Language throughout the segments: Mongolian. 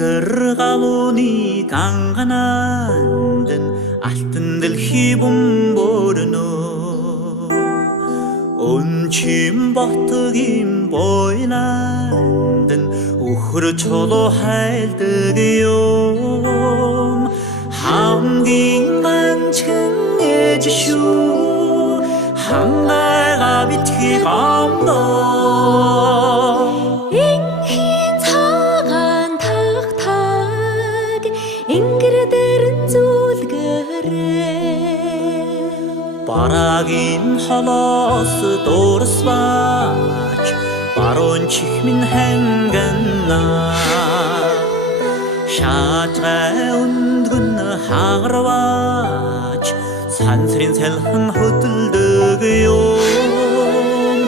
앵그르가무니 강간한든 алтын들 희분 보르노 온침 버트긴 보이난든 우흐르 초로 할드기요 함긴 간층해지슈 한갈가비 튀감도 Барагин холоос дуурсваач баруун чихмэн хангана шаажгай өндгөн хагарваач сансрын салхан хөдөлдөг юм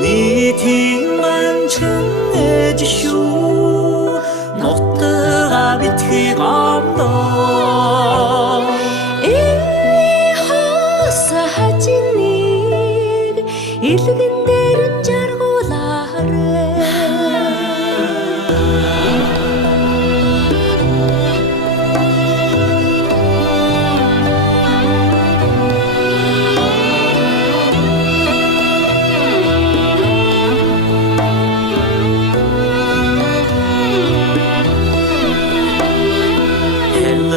нийтийн манчин эжшүү ноттога битгий гомдоо илгэн дээрэн жаргуулаарэ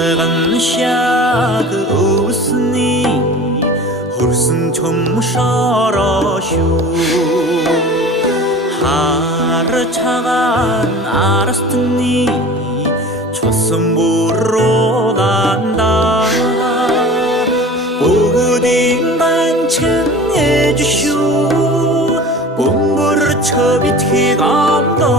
хэлгэн шаг өвсний хөрсөн чөмшөрөшүү хар чагаан арстны чосон бурууганда бүгдийн банчин эжшүү бөмбөр чөбитхий гомдоо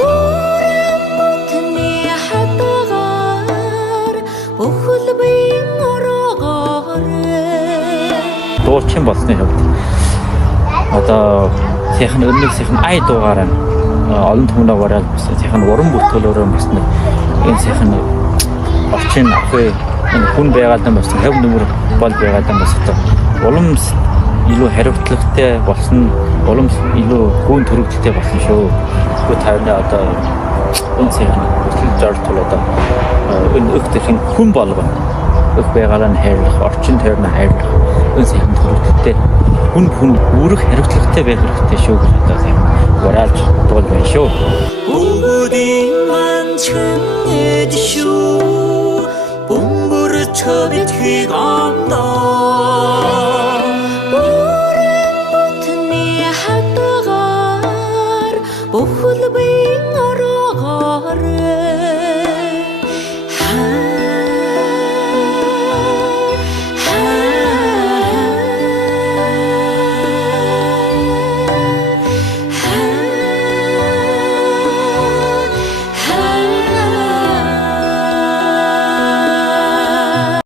бүрэн бүтний хатагаар бүхэл биеийн дуучин болсны хувьд одоо техник өмнөх сайхан ай дуугаараа олон түмнээ бараад сайхан уран бүтээлөөрөө бас энэ сайхан орчин ахвэ энэ хүн байгаад бас хэв нүмер бол байгаад бас улам илүү хариуцлагатай болсон улам илүү гүн төрөгдөлтэй болсон шүү. Гэхдээ таны одоо энэ сайхан зорилт бол одоо энэ өгдөхийн хүн болгоо өх байгаалаа хайрлах орчин тойрны хайрлах энэ сайхан төрөлттэй хүн үүрэг хариуцлагатай байх хэрэгтэй шүү гэж одоо сайхан ураалж дуул байна шүү. Бүгдийн манчин эдшүү бөмбөр чөбитхий